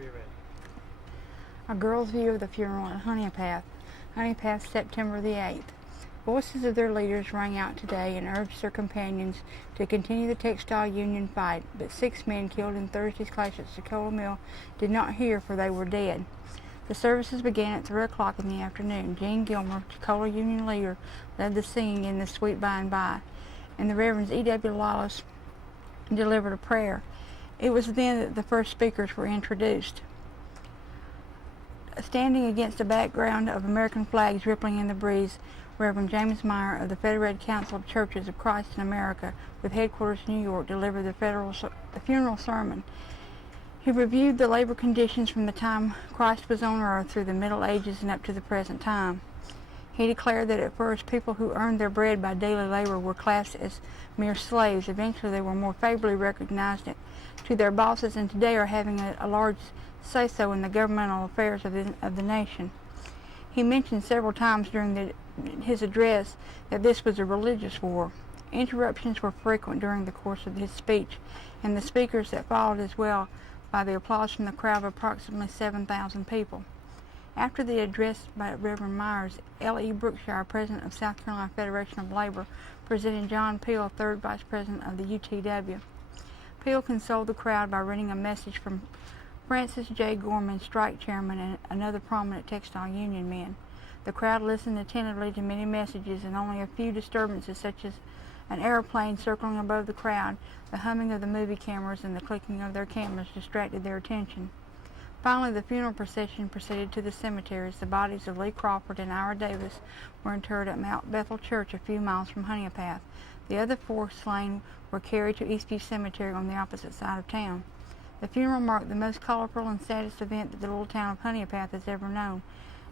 Whenever you're ready. A girl's view of the funeral at Honeypath. Honeypath, September the 8th. Voices of their leaders rang out today and urged their companions to continue the textile union fight, but 6 men killed in Thursday's clash at Sokola Mill did not hear, for they were dead. The services began at 3 o'clock in the afternoon. Gene Gilmer, Sokola union leader, led the singing in the Sweet By and By, and the Reverends E.W. Lawless delivered a prayer. It was then that the first speakers were introduced. Standing against a background of American flags rippling in the breeze, Reverend James Meyer of the Federated Council of Churches of Christ in America, with headquarters in New York, delivered the funeral sermon. He reviewed the labor conditions from the time Christ was on earth through the Middle Ages and up to the present time. He declared that at first people who earned their bread by daily labor were classed as mere slaves. Eventually they were more favorably recognized to their bosses, and today are having a large say-so in the governmental affairs of the nation. He mentioned several times during his address that this was a religious war. Interruptions were frequent during the course of his speech, and the speakers that followed, as well by the applause from the crowd of approximately 7,000 people. After the address by Reverend Myers, L.E. Brookshire, President of South Carolina Federation of Labor, presented John Peel, 3rd Vice President of the UTW. Peel consoled the crowd by reading a message from Francis J. Gorman, strike chairman and another prominent textile union man. The crowd listened attentively to many messages, and only a few disturbances, such as an airplane circling above the crowd, the humming of the movie cameras, and the clicking of their cameras, distracted their attention. Finally, the funeral procession proceeded to the cemeteries. The bodies of Lee Crawford and Ira Davis were interred at Mount Bethel Church, a few miles from Honeypath. The other 4 slain were carried to Eastview Cemetery on the opposite side of town. The funeral marked the most colorful and saddest event that the little town of Honeypath has ever known,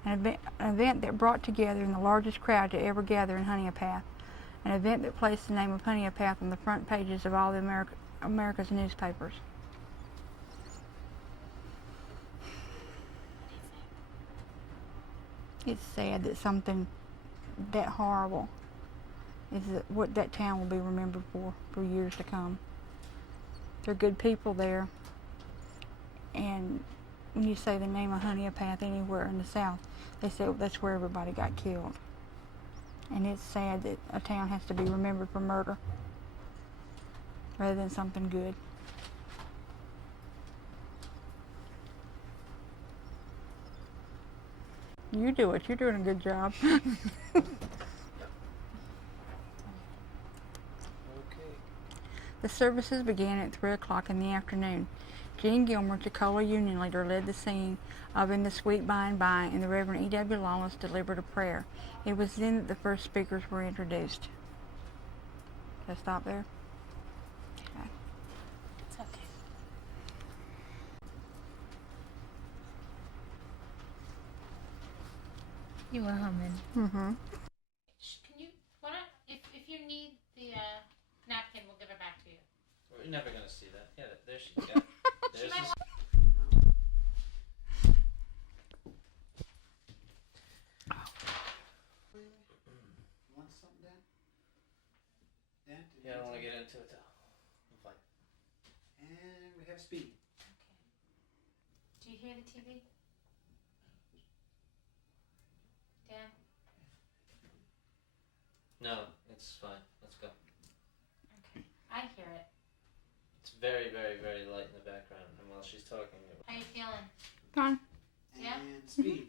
an event that brought together the largest crowd to ever gather in Honeypath, an event that placed the name of Honeypath on the front pages of all the America's newspapers. It's sad that something that horrible is what that town will be remembered for years to come. There are good people there, and when you say the name of Honeypath anywhere in the South, they say that's where everybody got killed. And it's sad that a town has to be remembered for murder rather than something good. You do it. You're doing a good job. Okay. The services began at 3 o'clock in the afternoon. Gene Gilmer, Sokola union leader, led the singing of In the Sweet By and By, and the Reverend E.W. Lawless delivered a prayer. It was then that the first speakers were introduced. Should I stop there? Okay. It's okay. You were humming. Mm-hmm. Can you, if you need the napkin, we'll give it back to you. We're never gonna see that. Yeah, there she go. There's might this. Want something, Dan? Dan? Yeah, I don't want to get into it though. I'm fine. And we have speed. Okay. Do you hear the TV? Dan? No, it's fine. Let's go. Okay. I hear it. It's very, very, very light in the background, and while she's talking, How you feeling? Fine. Yeah? And speed.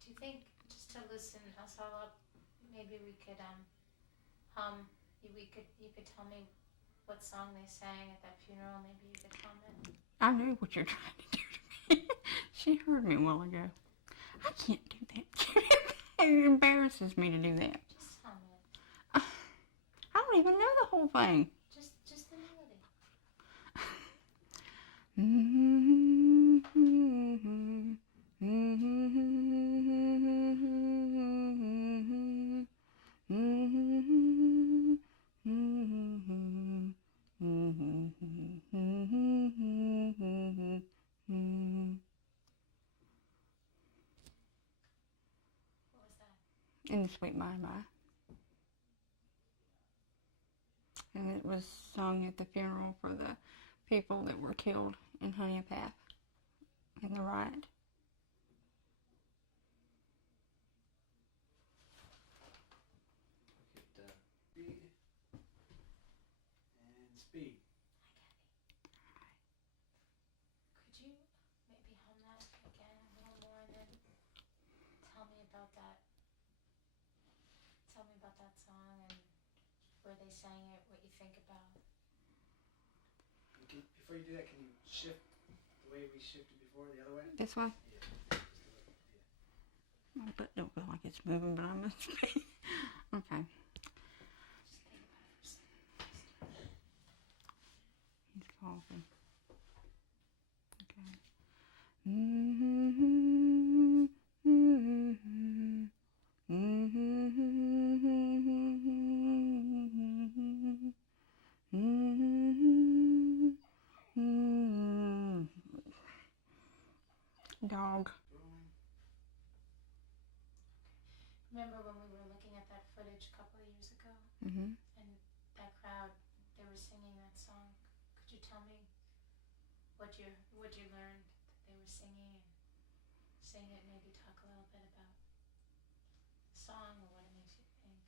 Do you think, just to listen us all up, maybe we could hum? You could tell me what song they sang at that funeral. Maybe you could comment. I knew what you're trying to do to me. She heard me a while ago. I can't do that. It embarrasses me to do that. Just hum it. I don't even know the whole thing. Just the melody. What was that? In the Sweet By and By. And was sung at the funeral for the people that were killed in Honeypath in the riot. Read. And speed. Could you maybe hum that again a little more and then tell me about that? Tell me about that song and where they sang it, what you think about. Before you do that, can you shift the way we shifted before, the other way? This way? Yeah. Just a little. Yeah. Oh, but don't feel like it's moving, but I must be. Okay. Just think about it for a second. He's coughing. Okay. Dog. Boom. Remember when we were looking at that footage a couple of years ago Mm-hmm. and that crowd, they were singing that song? Could you tell me what you learned that they were singing and sing it, maybe talk a little bit about the song or what it makes you think,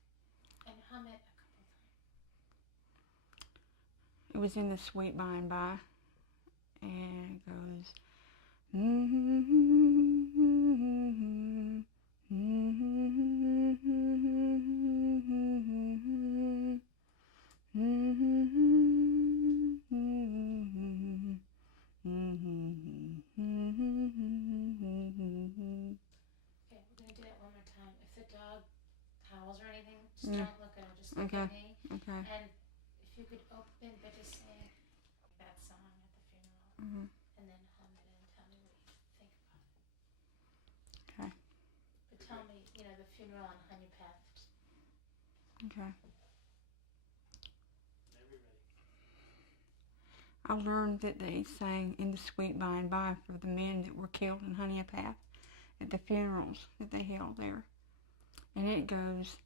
and hum it a couple times. It was in the Sweet By and By, and it goes. Okay, we're gonna do that one more time. If the dog howls or anything, just Yeah. don't look at him, just look Okay. at me. Okay. And if you could open but just sing that song at the funeral Mm-hmm. and then hum it and tell me what you think about it. Okay. But tell me, the funeral on Honeypath. Okay. Whenever you're ready. I learned that they sang in the Sweet By and By for the men that were killed in Honeypath at the funerals that they held there. And it goes.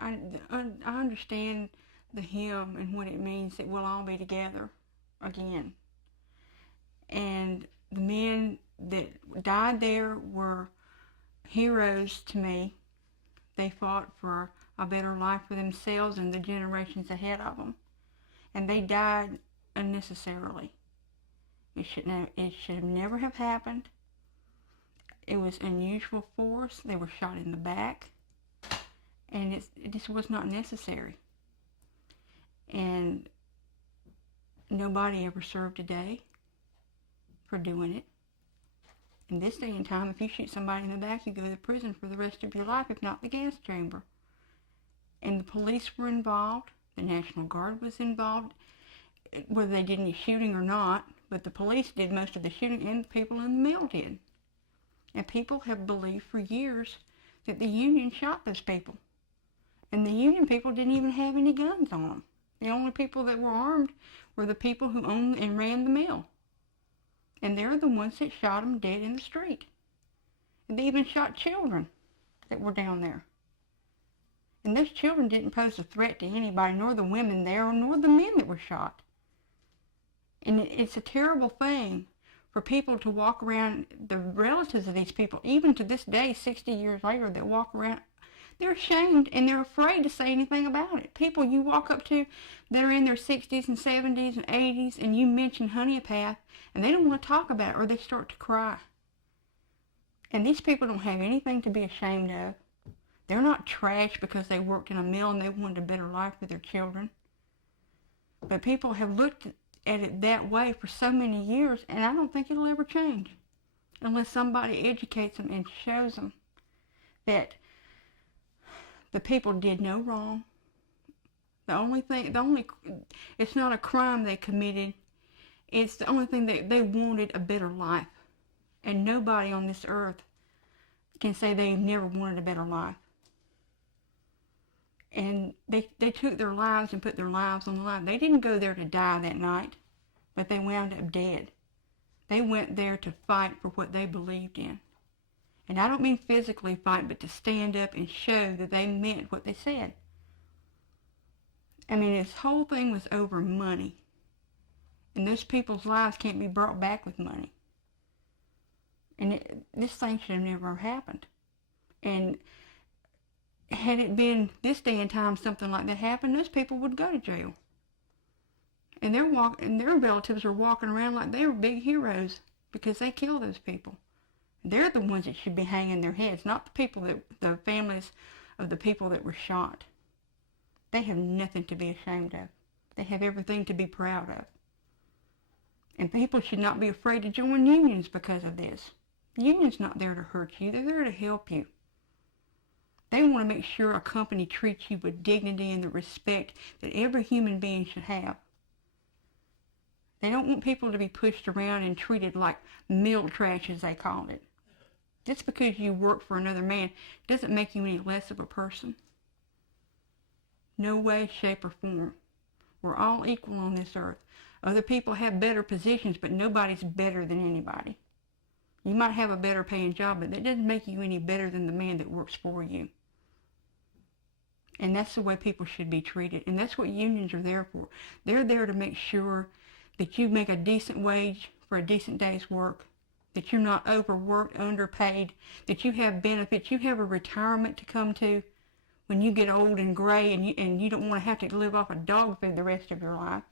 I understand the hymn and what it means that we'll all be together again. And the men that died there were heroes to me. They fought for a better life for themselves and the generations ahead of them. And they died unnecessarily. It should have never have happened. It was unusual force. They were shot in the back. And it just was not necessary. And nobody ever served a day for doing it. In this day and time, if you shoot somebody in the back, you go to prison for the rest of your life, if not the gas chamber. And the police were involved. The National Guard was involved, whether they did any shooting or not. But the police did most of the shooting, and the people in the mill did. And people have believed for years that the Union shot those people. And the Union people didn't even have any guns on them. The only people that were armed were the people who owned and ran the mill. And they're the ones that shot them dead in the street. And they even shot children that were down there. And those children didn't pose a threat to anybody, nor the women there, nor the men that were shot. And it's a terrible thing for people to walk around, the relatives of these people, even to this day, 60 years later, that walk around. They're ashamed and they're afraid to say anything about it. People you walk up to that are in their 60s and 70s and 80s, and you mention Honeypath, and they don't want to talk about it, or they start to cry. And these people don't have anything to be ashamed of. They're not trash because they worked in a mill and they wanted a better life for their children. But people have looked at it that way for so many years, and I don't think it'll ever change unless somebody educates them and shows them that the people did no wrong. It's not a crime they committed. It's the only thing that they wanted, a better life. And nobody on this earth can say they've never wanted a better life. And they took their lives and put their lives on the line. They didn't go there to die that night, but they wound up dead. They went there to fight for what they believed in. And I don't mean physically fight, but to stand up and show that they meant what they said. I mean, this whole thing was over money. And those people's lives can't be brought back with money. And this thing should have never happened. And had it been this day and time something like that happened, those people would go to jail. And their relatives are walking around like they were big heroes because they killed those people. They're the ones that should be hanging their heads, not the families of the people that were shot. They have nothing to be ashamed of. They have everything to be proud of. And people should not be afraid to join unions because of this. The union's not there to hurt you. They're there to help you. They want to make sure a company treats you with dignity and the respect that every human being should have. They don't want people to be pushed around and treated like milk trash, as they call it. Just because you work for another man doesn't make you any less of a person. No way, shape, or form. We're all equal on this earth. Other people have better positions, but nobody's better than anybody. You might have a better paying job, but that doesn't make you any better than the man that works for you. And that's the way people should be treated. And that's what unions are there for. They're there to make sure that you make a decent wage for a decent day's work, that you're not overworked, underpaid, that you have benefits, you have a retirement to come to when you get old and gray and you don't want to have to live off of dog food the rest of your life.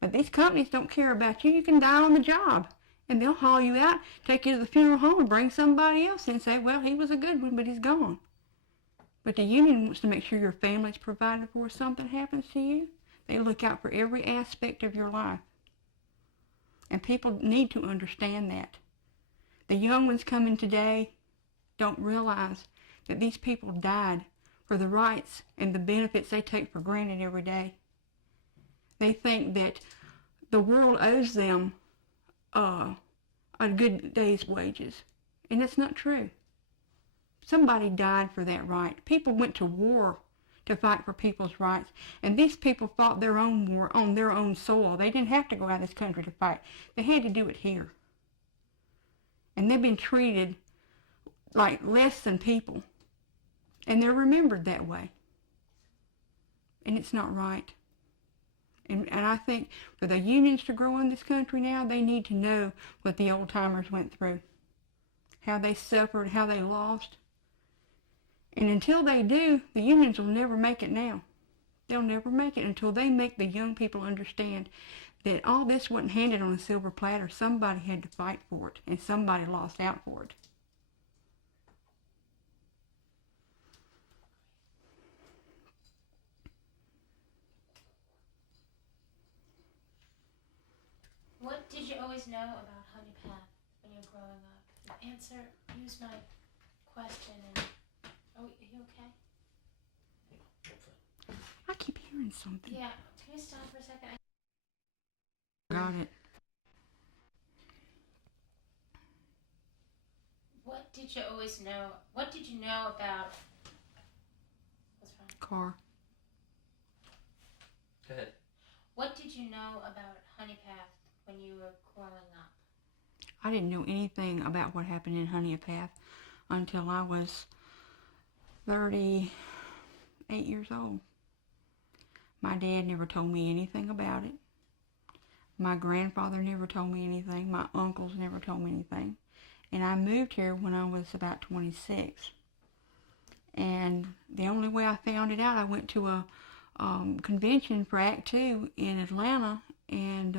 But these companies don't care about you. You can die on the job. And they'll haul you out, take you to the funeral home, and bring somebody else in and say, well, he was a good one, but he's gone. But the union wants to make sure your family's provided for if something happens to you. They look out for every aspect of your life. And people need to understand that. The young ones coming today don't realize that these people died for the rights and the benefits they take for granted every day. They think that the world owes them a good day's wages. And that's not true. Somebody died for that right. People went to war to fight for people's rights. And these people fought their own war on their own soil. They didn't have to go out of this country to fight. They had to do it here. And they've been treated like less than people. And they're remembered that way. And it's not right. And I think for the unions to grow in this country now, they need to know what the old-timers went through. How they suffered, how they lost. And until they do, the unions will never make it now. They'll never make it until they make the young people understand that all this wasn't handed on a silver platter. Somebody had to fight for it, and somebody lost out for it. What did you always know about Honey Path when you were growing up? Use my question and... Oh, are you okay? I keep hearing something. Yeah, can you stop for a second? Got it. What did you always know? What did you know about... What's wrong? Car. Go ahead. What did you know about Honey Path when you were growing up? I didn't know anything about what happened in Honey Path until I was 38 years old. My dad never told me anything about it. My grandfather never told me anything. My uncles never told me anything. And I moved here when I was about 26. And the only way I found it out, I went to a convention for Act Two in Atlanta, and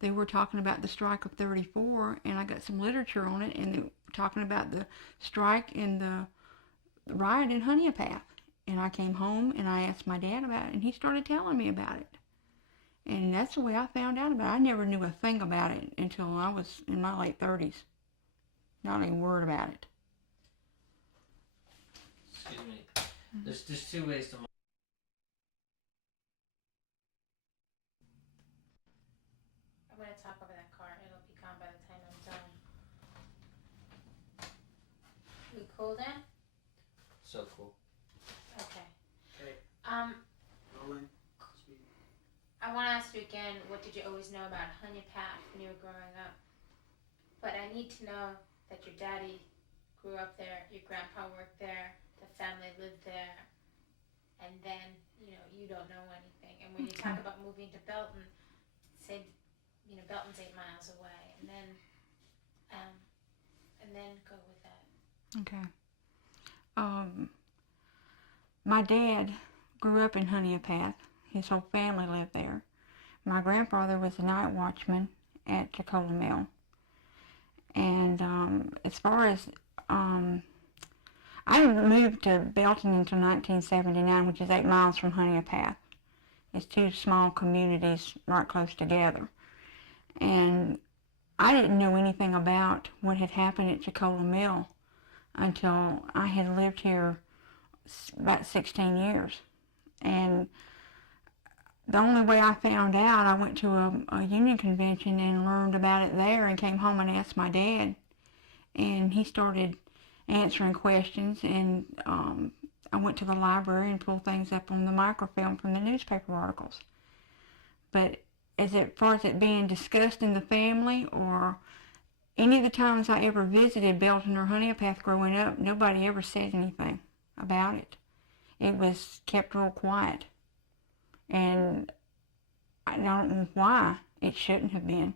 they were talking about the strike of 34, and I got some literature on it, and they were talking about the strike and the riot in Honey Path. And I came home and I asked my dad about it, and he started telling me about it. And that's the way I found out about it. I never knew a thing about it until I was in my late 30s. Not a word about it. Excuse me. There's two ways to... I'm going to talk over that car. It'll be gone by the time I'm done. cool there? So cool. Okay. Okay, rolling. Speed. I want to ask you again, what did you always know about Honey Path when you were growing up? But I need to know that your daddy grew up there, your grandpa worked there, the family lived there, and then, you don't know anything. And when you talk about moving to Belton, say, Belton's 8 miles away, and then go with that. Okay. My dad grew up in Honeypath. His whole family lived there. My grandfather was a night watchman at Jacola Mill. And as far as, I didn't move to Belton until 1979, which is 8 miles from Honeypath. It's two small communities right close together. And I didn't know anything about what had happened at Jacola Mill until I had lived here about 16 years. And the only way I found out, I went to a union convention and learned about it there and came home and asked my dad. And he started answering questions, and I went to the library and pulled things up on the microfilm from the newspaper articles. But as far as it being discussed in the family or any of the times I ever visited Belton or Honeypath growing up, nobody ever said anything about it. It was kept real quiet. And I don't know why it shouldn't have been.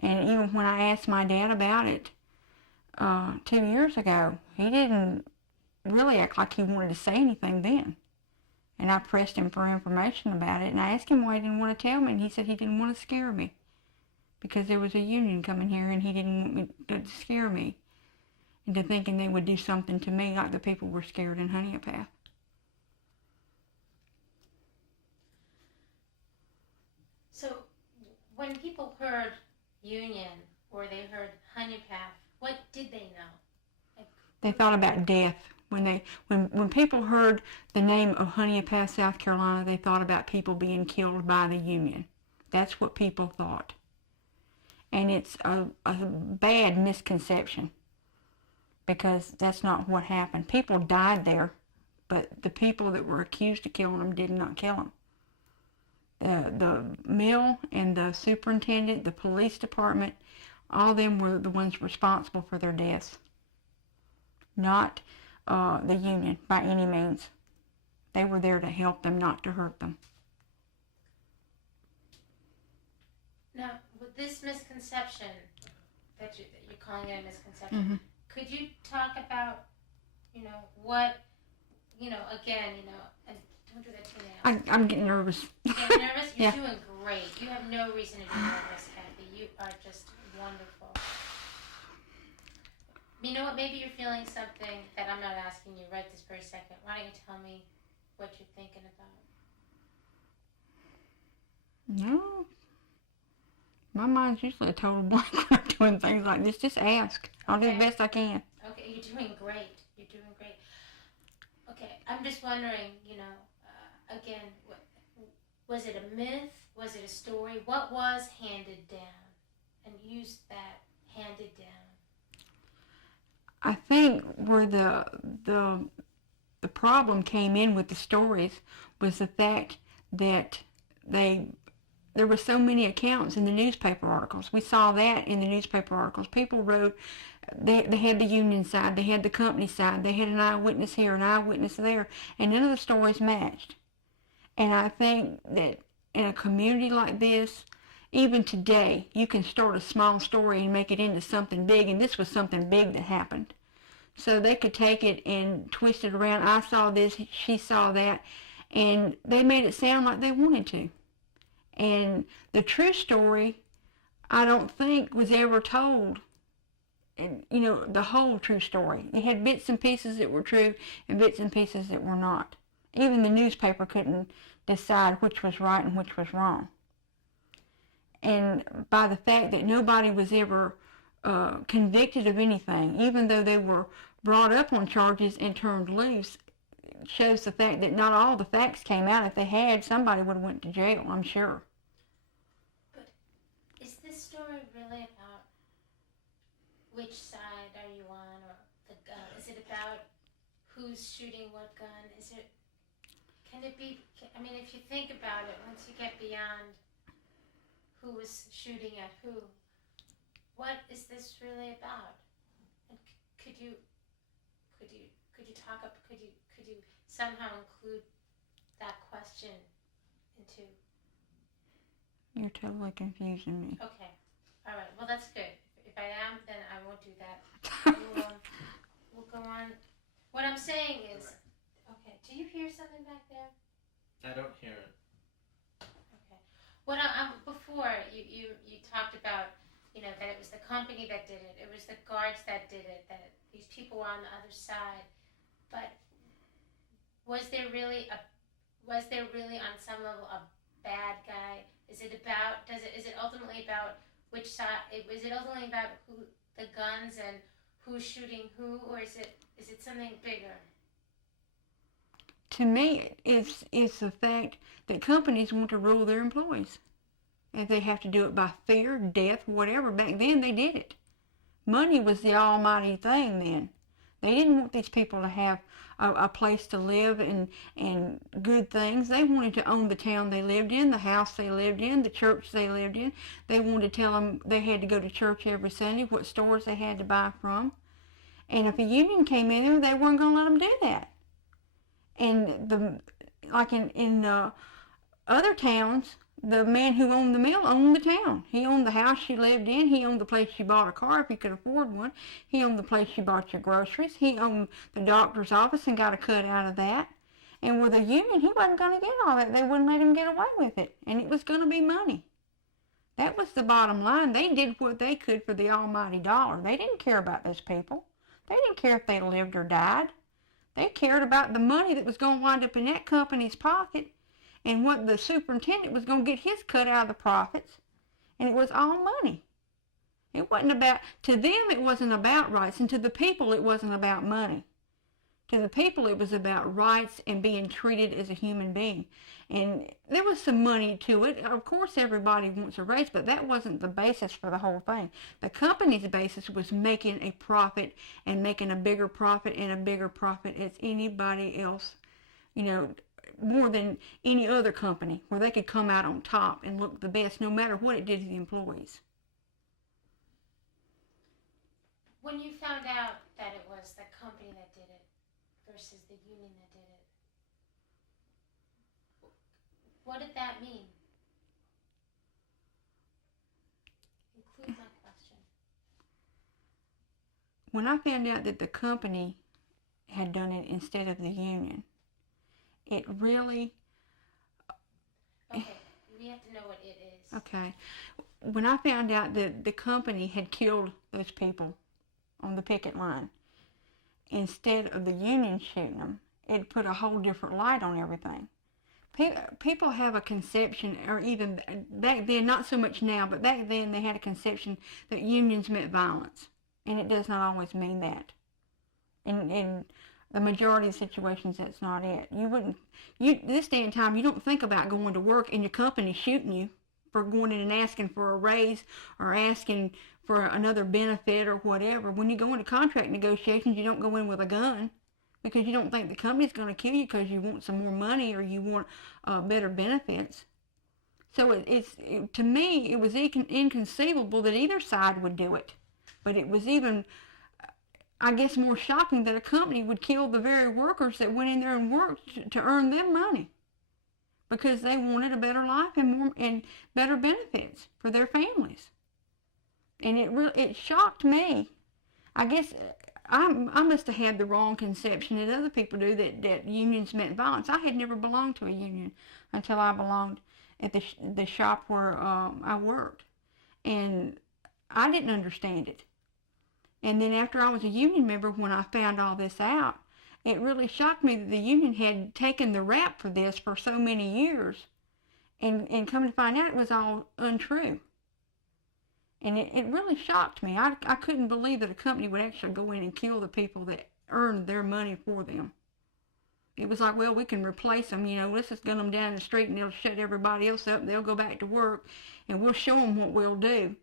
And even when I asked my dad about it 2 years ago, he didn't really act like he wanted to say anything then. And I pressed him for information about it, and I asked him why he didn't want to tell me, and he said he didn't want to scare me because there was a union coming here and he didn't want me to scare me into thinking they would do something to me like the people were scared in Honeypath. So when people heard union or they heard Honeypath, what did they know? They thought about death. When people heard the name of Honeypath, South Carolina, they thought about people being killed by the Union. That's what people thought. And it's a bad misconception because that's not what happened. People died there, but the people that were accused of killing them did not kill them. The mill and the superintendent, the police department, all of them were the ones responsible for their deaths. Not the Union by any means. They were there to help them, not to hurt them. Now, with this misconception that you're calling it a misconception, could you talk about, what, again, and don't do that to me. I'm getting nervous. You're nervous? You're Yeah. doing great. You have no reason to be nervous, Kathy. You are just wonderful. You know what? Maybe you're feeling something that I'm not asking you right this very second. Why don't you tell me what you're thinking about? No. My mind's usually a total blank when I'm doing things like this. Just ask. I'll do the best I can. Okay, you're doing great. You're doing great. Okay, I'm just wondering, again, was it a myth? Was it a story? What was handed down? And use that handed down. I think where the problem came in with the stories was the fact that there were so many accounts in the newspaper articles. We saw that in the newspaper articles. People wrote, they had the union side, they had the company side, they had an eyewitness here, an eyewitness there, and none of the stories matched. And I think that in a community like this, even today, you can start a small story and make it into something big, and this was something big that happened. So they could take it and twist it around. I saw this, she saw that, and they made it sound like they wanted to. And the true story, I don't think was ever told. And, the whole true story. It had bits and pieces that were true and bits and pieces that were not. Even the newspaper couldn't decide which was right and which was wrong. And by the fact that nobody was ever convicted of anything, even though they were brought up on charges and turned loose, shows the fact that not all the facts came out. If they had, somebody would have went to jail, I'm sure. But is this story really about which side are you on, or the gun, Is it about who's shooting what gun? Can it be, I mean, if you think about it, once you get beyond who was shooting at who, what is this really about? And could you somehow include that question into? You're totally confusing me. Okay, all right. Well, that's good. If I am, then I won't do that. We'll go on. What I'm saying is, okay. Do you hear something back there? I don't hear it. Okay. What before you talked about, that it was the company that did it. It was the guards that did it. That these people were on the other side. But was there really on some level a bad guy? Is it ultimately about which side? Is it ultimately about who the guns and who's shooting who, or is it something bigger? To me, it's the fact that companies want to rule their employees. If they have to do it by fear, death, whatever, back then they did it. Money was the almighty thing then. They didn't want these people to have a place to live and good things. They wanted to own the town they lived in, the house they lived in, the church they lived in. They wanted to tell them they had to go to church every Sunday, what stores they had to buy from. And if a union came in there, they weren't going to let them do that. And in other towns, the man who owned the mill owned the town. He owned the house you lived in. He owned the place you bought a car if you could afford one. He owned the place you bought your groceries. He owned the doctor's office and got a cut out of that. And with a union, he wasn't going to get all that. They wouldn't let him get away with it. And it was going to be money. That was the bottom line. They did what they could for the almighty dollar. They didn't care about those people. They didn't care if they lived or died. They cared about the money that was going to wind up in that company's pocket and what the superintendent was going to get his cut out of the profits. And it was all money. It wasn't about, to them it wasn't about rights, and to the people it wasn't about money. To the people it was about rights and being treated as a human being. And there was some money to it. Of course everybody wants a raise, but that wasn't the basis for the whole thing. The company's basis was making a profit and making a bigger profit and a bigger profit as anybody else, more than any other company, where they could come out on top and look the best no matter what it did to the employees. When you found out that it was the company that did it versus the union that did it, what did that mean? Include my question. When I found out that the company had done it instead of the union, it really... Okay, we have to know what it is. Okay. When I found out that the company had killed those people on the picket line, instead of the union shooting them, it put a whole different light on everything. People have a conception, or even back then, not so much now, but back then they had a conception that unions meant violence. And it does not always mean that. In the majority of situations, that's not it. This day and time, you don't think about going to work and your company shooting you for going in and asking for a raise or asking for another benefit or whatever. When you go into contract negotiations, you don't go in with a gun because you don't think the company's going to kill you because you want some more money or you want better benefits. So to me, it was inconceivable that either side would do it. But it was even, I guess, more shocking that a company would kill the very workers that went in there and worked to earn them money because they wanted a better life and better benefits for their families. And it shocked me. I guess I must have had the wrong conception that other people do, that unions meant violence. I had never belonged to a union until I belonged at the shop where I worked. And I didn't understand it. And then after I was a union member, when I found all this out, it really shocked me that the union had taken the rap for this for so many years. And come to find out it was all untrue. And it really shocked me. I couldn't believe that a company would actually go in and kill the people that earned their money for them. It was like, well, we can replace them, let's just gun them down the street and they'll shut everybody else up and they'll go back to work and we'll show them what we'll do.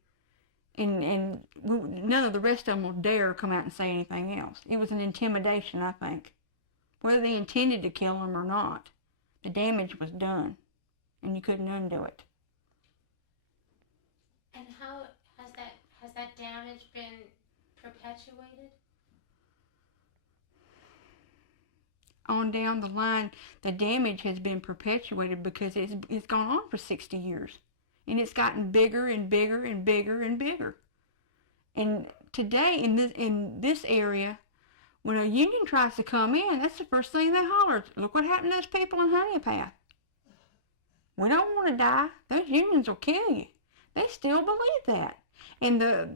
None of the rest of them will dare come out and say anything else. It was an intimidation, I think. Whether they intended to kill him or not, the damage was done, and you couldn't undo it. And how has that damage been perpetuated? On down the line, the damage has been perpetuated because it's gone on for 60 years. And it's gotten bigger and bigger and bigger and bigger. And today in this area, when a union tries to come in, that's the first thing they holler. Look what happened to those people in Honeypath. We don't want to die. Those unions will kill you. They still believe that. And the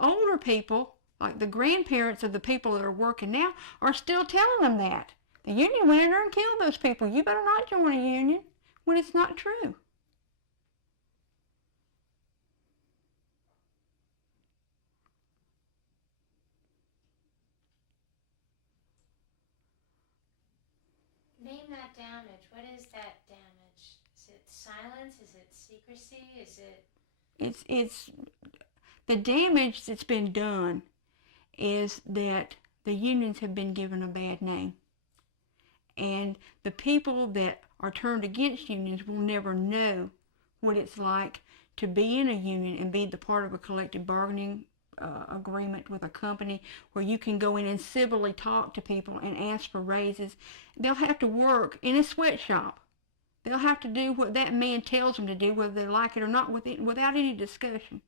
older people, like the grandparents of the people that are working now, are still telling them that. The union went in there and killed those people. You better not join a union, when it's not true. Name that damage. What is that damage? Is it silence? Is it secrecy? Is it... It's the damage that's been done is that the unions have been given a bad name. And the people that are turned against unions will never know what it's like to be in a union and be the part of a collective bargaining agreement with a company where you can go in and civilly talk to people and ask for raises. They'll have to work in a sweatshop. They'll have to do what that man tells them to do, whether they like it or not, without any discussion.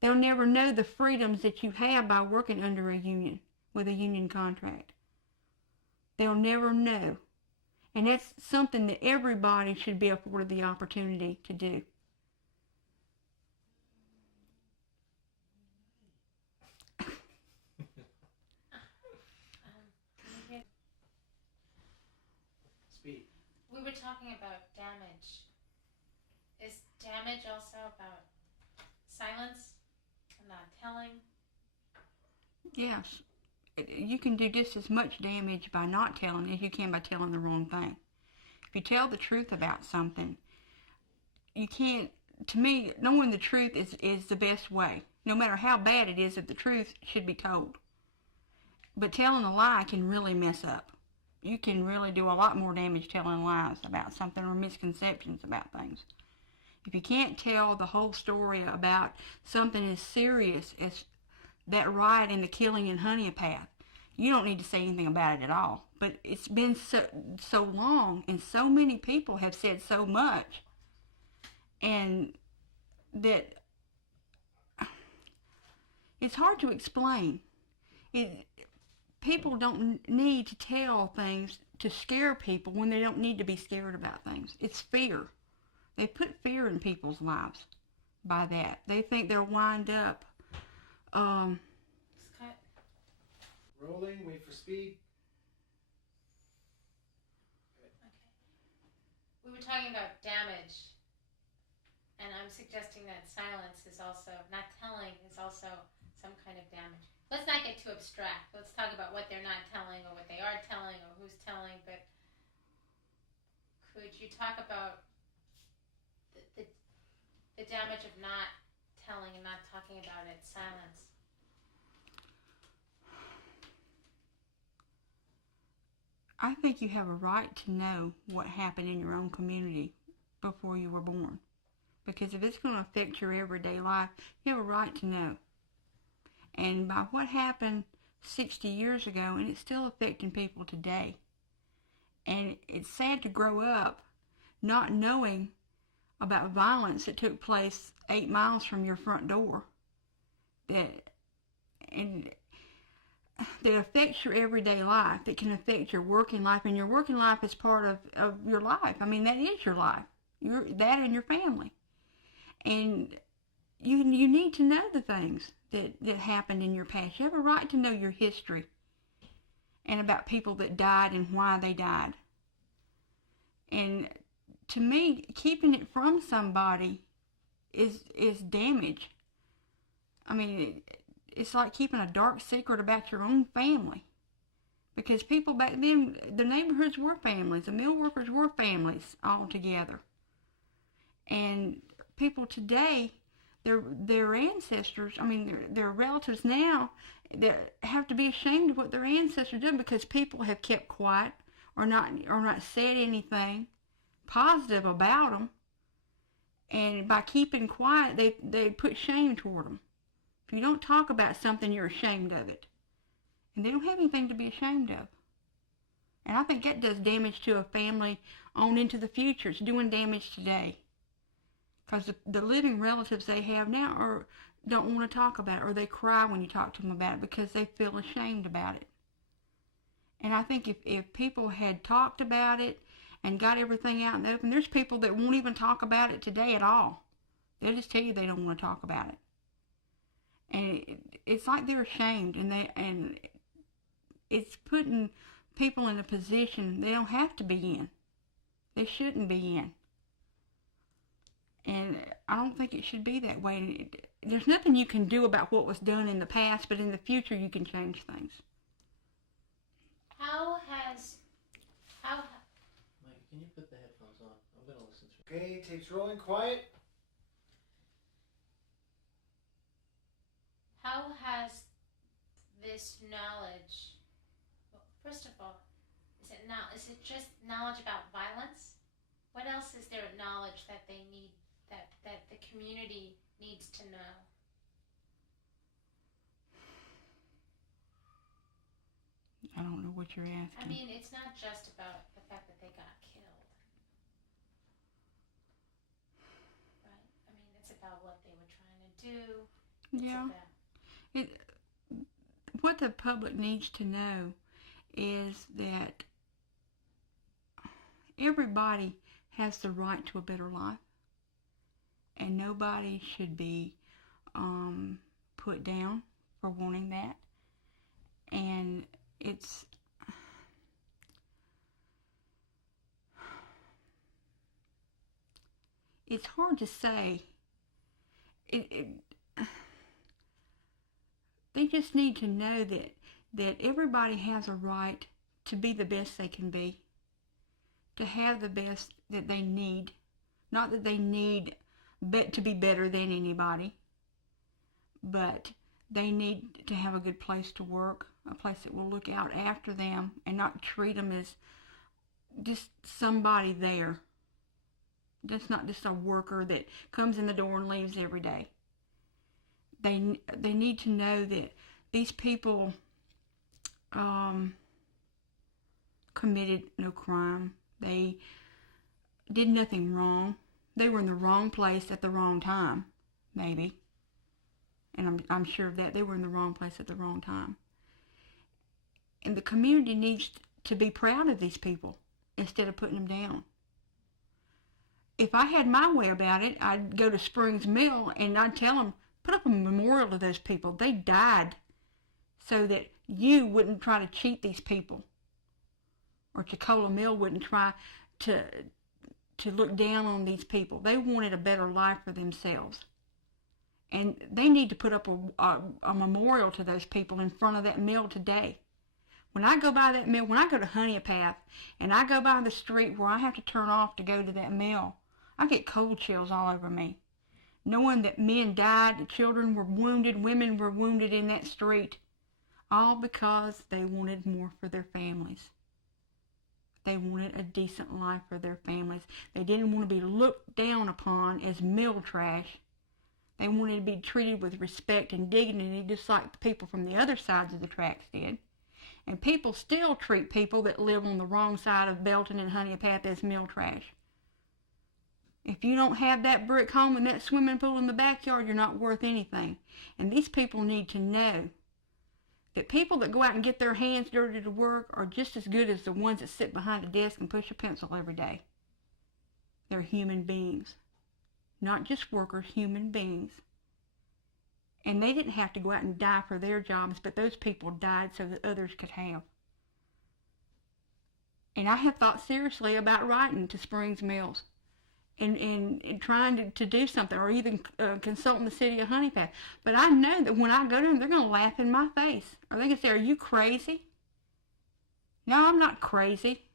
They'll never know the freedoms that you have by working under a union, with a union contract. They'll never know. And that's something that everybody should be afforded the opportunity to do. Speak. We were talking about damage. Is damage also about silence and not telling? Yes. You can do just as much damage by not telling as you can by telling the wrong thing. If you tell the truth about something, you can't, to me, knowing the truth is the best way. No matter how bad it is, that the truth should be told. But telling a lie can really mess up. You can really do a lot more damage telling lies about something or misconceptions about things. If you can't tell the whole story about something as serious as that riot and the killing in Honeypath, you don't need to say anything about it at all. But it's been so long, and so many people have said so much, and that it's hard to explain. People don't need to tell things to scare people when they don't need to be scared about things. It's fear. They put fear in people's lives by that. They think they'll wind up. Rolling, wait for speed. Okay. We were talking about damage, and I'm suggesting that silence is also, not telling, is also some kind of damage. Let's not get too abstract. Let's talk about what they're not telling or what they are telling or who's telling, but could you talk about the damage of not telling and not talking about it, silence? I think you have a right to know what happened in your own community before you were born. Because if it's going to affect your everyday life, you have a right to know. And by what happened 60 years ago, and it's still affecting people today. And it's sad to grow up not knowing about violence that took place 8 miles from your front door. That affects your everyday life, that can affect your working life, and your working life is part of your life. I mean, that is your life. That and your family. And you need to know the things that happened in your past. You have a right to know your history and about people that died and why they died. And to me, keeping it from somebody is damage. I mean, it's like keeping a dark secret about your own family. Because people back then, the neighborhoods were families. The mill workers were families all together. And people today, their ancestors, I mean, their relatives now that have to be ashamed of what their ancestors did because people have kept quiet or not said anything positive about them. And by keeping quiet, they put shame toward them. If you don't talk about something, you're ashamed of it. And they don't have anything to be ashamed of. And I think that does damage to a family on into the future. It's doing damage today. Because the living relatives they have now don't want to talk about it, or they cry when you talk to them about it because they feel ashamed about it. And I think if people had talked about it and got everything out in the open, there's people that won't even talk about it today at all. They'll just tell you they don't want to talk about it. And it's like they're ashamed, and it's putting people in a position they don't have to be in. They shouldn't be in. And I don't think it should be that way. There's nothing you can do about what was done in the past, but in the future you can change things. Mike, can you put the headphones on? I'm going to listen to it. Okay, tape's rolling. Quiet. How has this knowledge, well, first of all, is it just knowledge about violence? What else is there knowledge that they need, that the community needs to know? I don't know what you're asking. I mean, it's not just about the fact that they got killed, right? I mean, it's about what they were trying to do. Yeah. What the public needs to know is that everybody has the right to a better life, and nobody should be put down for wanting that. And it's hard to say. They just need to know that everybody has a right to be the best they can be, to have the best that they need. Not that they need to be better than anybody, but they need to have a good place to work, a place that will look out after them and not treat them as just somebody there. Just not just a worker that comes in the door and leaves every day. They need to know that these people committed no crime. They did nothing wrong. They were in the wrong place at the wrong time, maybe. And I'm sure of that. They were in the wrong place at the wrong time. And the community needs to be proud of these people instead of putting them down. If I had my way about it, I'd go to Springs Mill and I'd tell them, put up a memorial to those people. They died so that you wouldn't try to cheat these people. Or Chicola Mill wouldn't try to look down on these people. They wanted a better life for themselves. And they need to put up a memorial to those people in front of that mill today. When I go by that mill, when I go to Honeypath, and I go by the street where I have to turn off to go to that mill, I get cold chills all over me. Knowing that men died, children were wounded, women were wounded in that street, all because they wanted more for their families. They wanted a decent life for their families. They didn't want to be looked down upon as mill trash. They wanted to be treated with respect and dignity, just like the people from the other sides of the tracks did. And people still treat people that live on the wrong side of Belton and Honeypath as mill trash. If you don't have that brick home and that swimming pool in the backyard, you're not worth anything. And these people need to know that people that go out and get their hands dirty to work are just as good as the ones that sit behind a desk and push a pencil every day. They're human beings. Not just workers, human beings. And they didn't have to go out and die for their jobs, but those people died so that others could have. And I have thought seriously about writing to Springs Mills and trying to do something, or even consulting the city of Honeypath. But I know that when I go to them, they're going to laugh in my face. Or they're going to say, "Are you crazy?" No, I'm not crazy.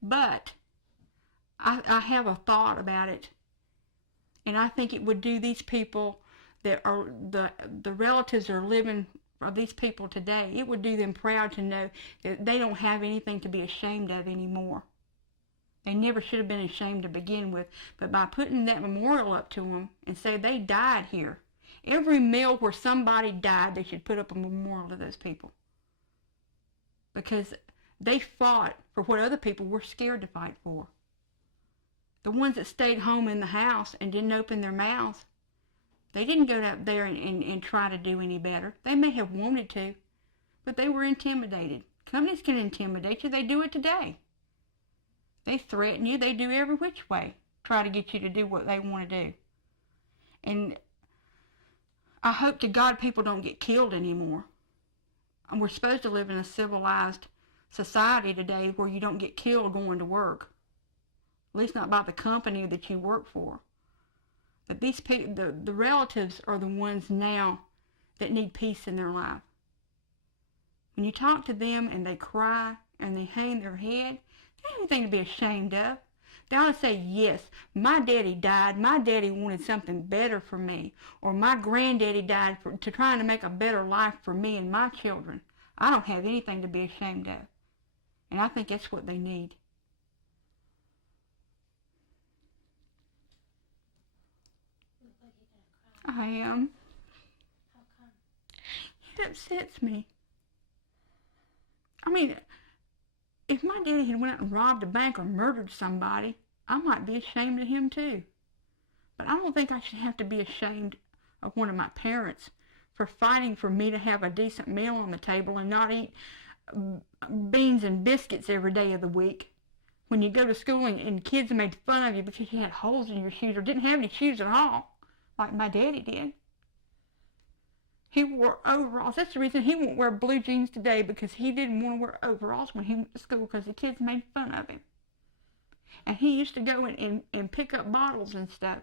But I have a thought about it. And I think it would do these people that are the relatives that are living of these people today, it would do them proud to know that they don't have anything to be ashamed of anymore. They never should have been ashamed to begin with, but by putting that memorial up to them and say they died here, every mill where somebody died, they should put up a memorial to those people. Because they fought for what other people were scared to fight for. The ones that stayed home in the house and didn't open their mouths, they didn't go out there and try to do any better. They may have wanted to, but they were intimidated. Companies can intimidate you. They do it today. They threaten you. They do every which way, try to get you to do what they want to do. And I hope to God people don't get killed anymore. And we're supposed to live in a civilized society today where you don't get killed going to work. At least not by the company that you work for. But these people, the relatives are the ones now that need peace in their life. When you talk to them and they cry and they hang their head, they don't have anything to be ashamed of. They ought to say, yes, my daddy died. My daddy wanted something better for me. Or my granddaddy died to trying to make a better life for me and my children. I don't have anything to be ashamed of. And I think that's what they need. I am. How come? It upsets me. I mean, if my daddy had went out and robbed a bank or murdered somebody, I might be ashamed of him too. But I don't think I should have to be ashamed of one of my parents for fighting for me to have a decent meal on the table and not eat beans and biscuits every day of the week. When you go to school and kids made fun of you because you had holes in your shoes or didn't have any shoes at all, like my daddy did. He wore overalls. That's the reason he won't wear blue jeans today, because he didn't want to wear overalls when he went to school because the kids made fun of him. And he used to go and pick up bottles and stuff,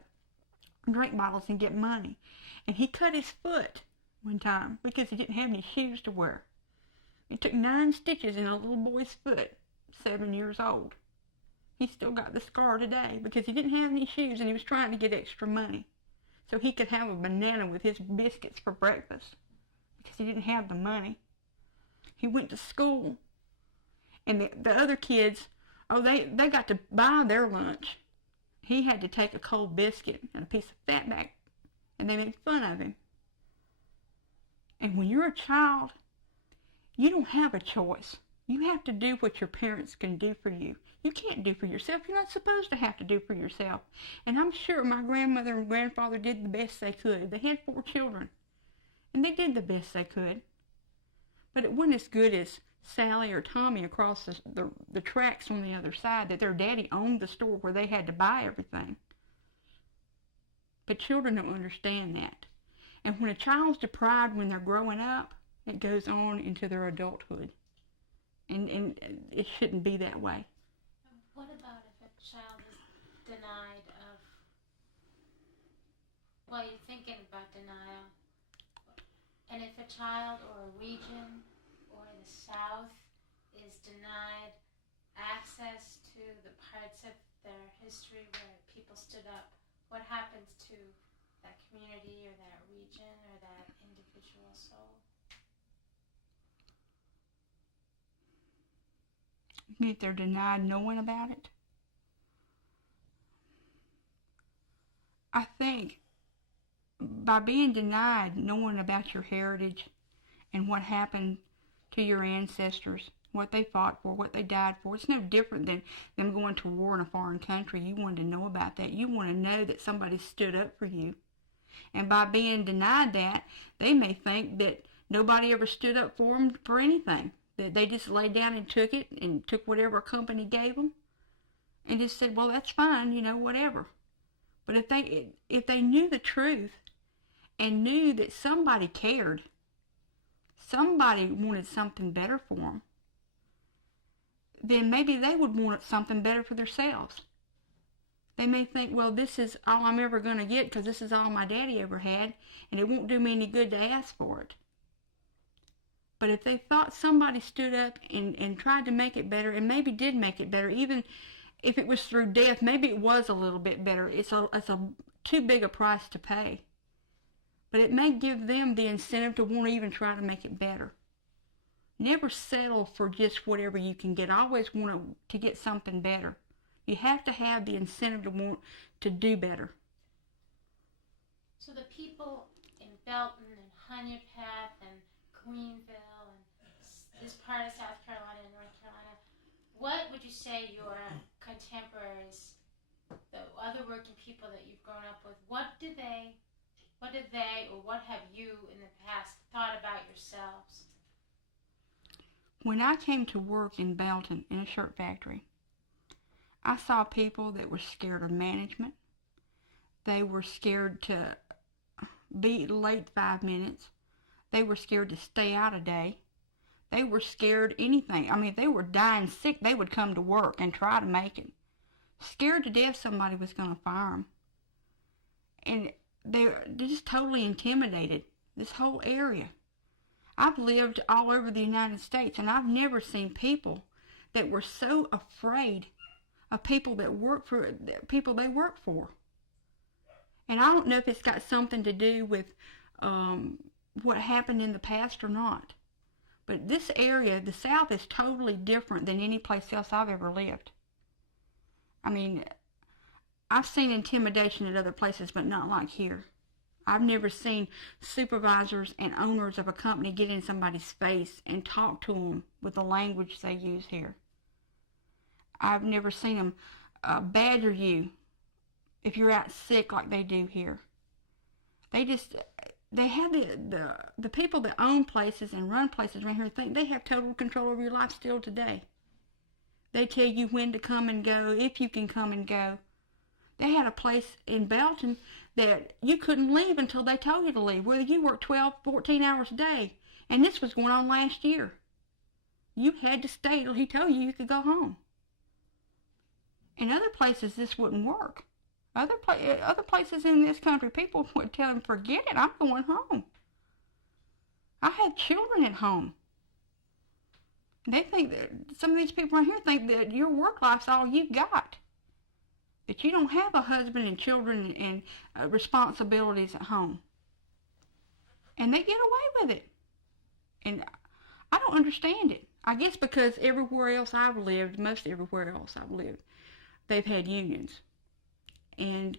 drink bottles, and get money. And he cut his foot one time because he didn't have any shoes to wear. It took 9 stitches in a little boy's foot, 7 years old. He still got the scar today because he didn't have any shoes and he was trying to get extra money so he could have a banana with his biscuits for breakfast because he didn't have the money. He went to school, and the other kids, they got to buy their lunch. He had to take a cold biscuit and a piece of fatback, and they made fun of him. And when you're a child, you don't have a choice. You have to do what your parents can do for you. You can't do for yourself. You're not supposed to have to do for yourself. And I'm sure my grandmother and grandfather did the best they could. They had 4 children, and they did the best they could. But it wasn't as good as Sally or Tommy across the tracks on the other side, that their daddy owned the store where they had to buy everything. But children don't understand that. And when a child's deprived when they're growing up, it goes on into their adulthood. And it shouldn't be that way. What about if a child is denied of, well, you're thinking about denial, and if a child or a region or the South is denied access to the parts of their history where people stood up, what happens to that community or that region or that individual soul? If they're denied knowing about it. I think by being denied knowing about your heritage and what happened to your ancestors, what they fought for, what they died for, it's no different than them going to war in a foreign country. You want to know about that. You want to know that somebody stood up for you. And by being denied that, they may think that nobody ever stood up for them for anything. That they just laid down and took whatever a company gave them and just said, well, that's fine, whatever. But if they knew the truth and knew that somebody cared, somebody wanted something better for them, then maybe they would want something better for themselves. They may think, well, this is all I'm ever going to get because this is all my daddy ever had, and it won't do me any good to ask for it. But if they thought somebody stood up and tried to make it better, and maybe did make it better, even if it was through death, maybe it was a little bit better. It's a too big a price to pay. but it may give them the incentive to want to even try to make it better. Never settle for just whatever you can get. Always want to get something better. You have to have the incentive to want to do better. So the people in Belton and Honeypath and Greenville and this part of South Carolina and North Carolina, what would you say your contemporaries, the other working people that you've grown up with, what did they or what have you in the past thought about yourselves? When I came to work in Belton in a shirt factory, I saw people that were scared of management. They were scared to be late 5 minutes. They were scared to stay out a day. They were scared anything. I mean, if they were dying sick, they would come to work and try to make it. Scared to death somebody was going to fire them. And they're just totally intimidated, this whole area. I've lived all over the United States, and I've never seen people that were so afraid of people that work for people they work for. And I don't know if it's got something to do with what happened in the past or not. But this area, the South, is totally different than any place else I've ever lived. I mean, I've seen intimidation at other places, but not like here. I've never seen supervisors and owners of a company get in somebody's face and talk to them with the language they use here. I've never seen them badger you if you're out sick like they do here. They have the people that own places and run places around here think they have total control over your life still today. They tell you when to come and go, if you can come and go. They had a place in Belton that you couldn't leave until they told you to leave, whether you worked 12, 14 hours a day. And this was going on last year. You had to stay till he told you could go home. In other places, this wouldn't work. Other places in this country, people would tell them, forget it, I'm going home. I have children at home. They think that some of these people around here think that your work life's all you've got. That you don't have a husband and children and responsibilities at home. And they get away with it. And I don't understand it. I guess because everywhere else I've lived, most everywhere else I've lived, they've had unions. And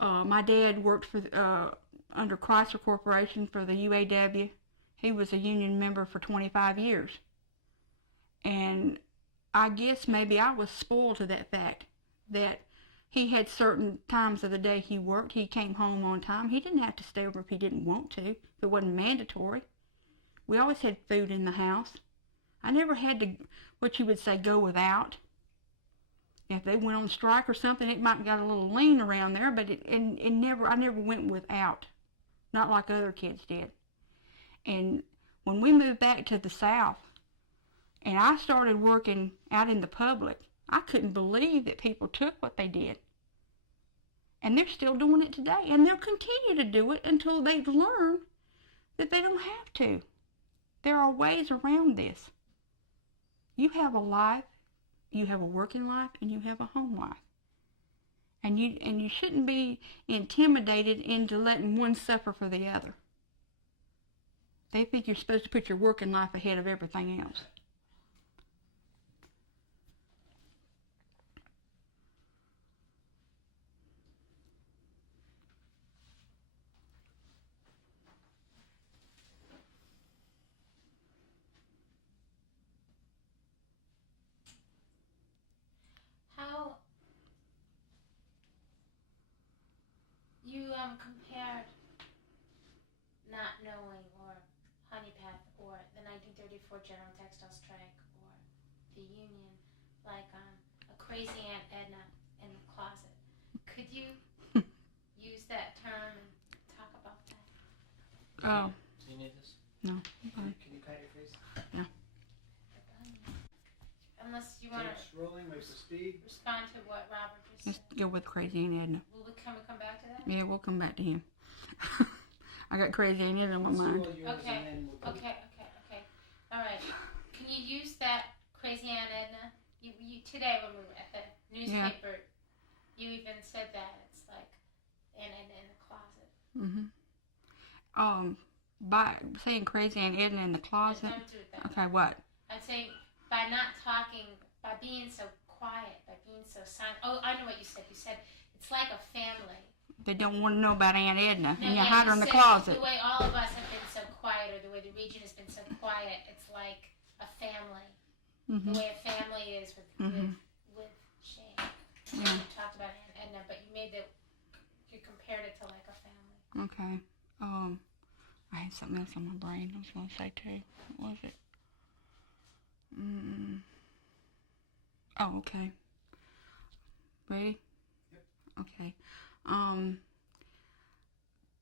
my dad worked for under Chrysler Corporation for the UAW. He was a union member for 25 years. And I guess maybe I was spoiled to that fact that he had certain times of the day he worked. He came home on time. He didn't have to stay over if he didn't want to, if it wasn't mandatory. We always had food in the house. I never had to, what you would say, go without. If they went on strike or something, it might have got a little lean around there, but I never went without. Not like other kids did. And when we moved back to the South, and I started working out in the public, I couldn't believe that people took what they did. And they're still doing it today. And they'll continue to do it until they've learned that they don't have to. There are ways around this. You have a life, you have a working life, and you have a home life. And you shouldn't be intimidated into letting one suffer for the other. They think you're supposed to put your working life ahead of everything else. How you compared not knowing or Honeypath or the 1934 General Textile Strike or the union like a crazy Aunt Edna in the closet. Could you use that term and talk about that? Oh, Do you need this? no. Can you cut your face? Unless you want Tapes to rolling, wait for speed. respond to what Robert just Let's said. go with Crazy Aunt Edna. Will we come back to that? Yeah, we'll come back to him. I got Crazy Aunt Edna on my Let's do mind. all yours Okay, and then we'll do Okay. All right. Can you use that crazy Aunt Edna? You today when we were at the newspaper, you even said that it's like Aunt Edna in the closet. Mm-hmm. by saying crazy Aunt Edna in the closet. Don't do it that way. Okay, what? I'd say by not talking, by being so quiet, by being so silent. Oh, I know what you said. You said it's like a family. They don't want to know about Aunt Edna, No, and you yeah, hide her in the said closet. The way all of us have been so quiet, or the way the region has been so quiet, it's like a family. Mm-hmm. The way a family is with Shane. Yeah. You talked about Aunt Edna, but you compared it to like a family. Okay. I had something else on my brain I was going to say too. What was it? Oh, okay. Ready? Yep. Okay.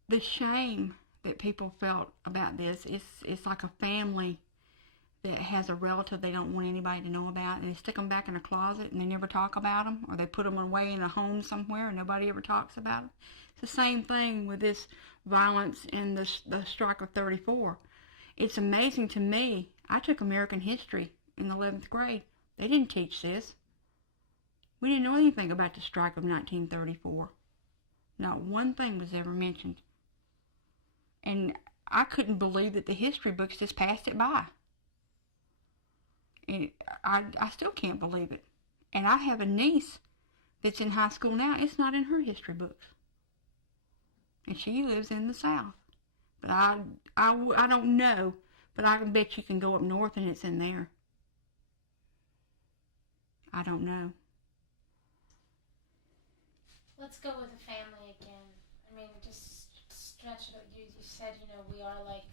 The shame that people felt about this, it's like a family that has a relative they don't want anybody to know about, and they stick them back in a closet and they never talk about them, or they put them away in a home somewhere and nobody ever talks about them. It's the same thing with this violence in the strike of 34. It's amazing to me. I took American history in the 11th grade. They didn't teach this. We didn't know anything about the strike of 1934. Not one thing was ever mentioned. And I couldn't believe that the history books just passed it by. And I still can't believe it. And I have a niece that's in high school now. It's not in her history books. And she lives in the South. But I don't know. But I can bet you can go up north and it's in there. I don't know. Let's go with the family again. I mean, just stretch it. You said, we are like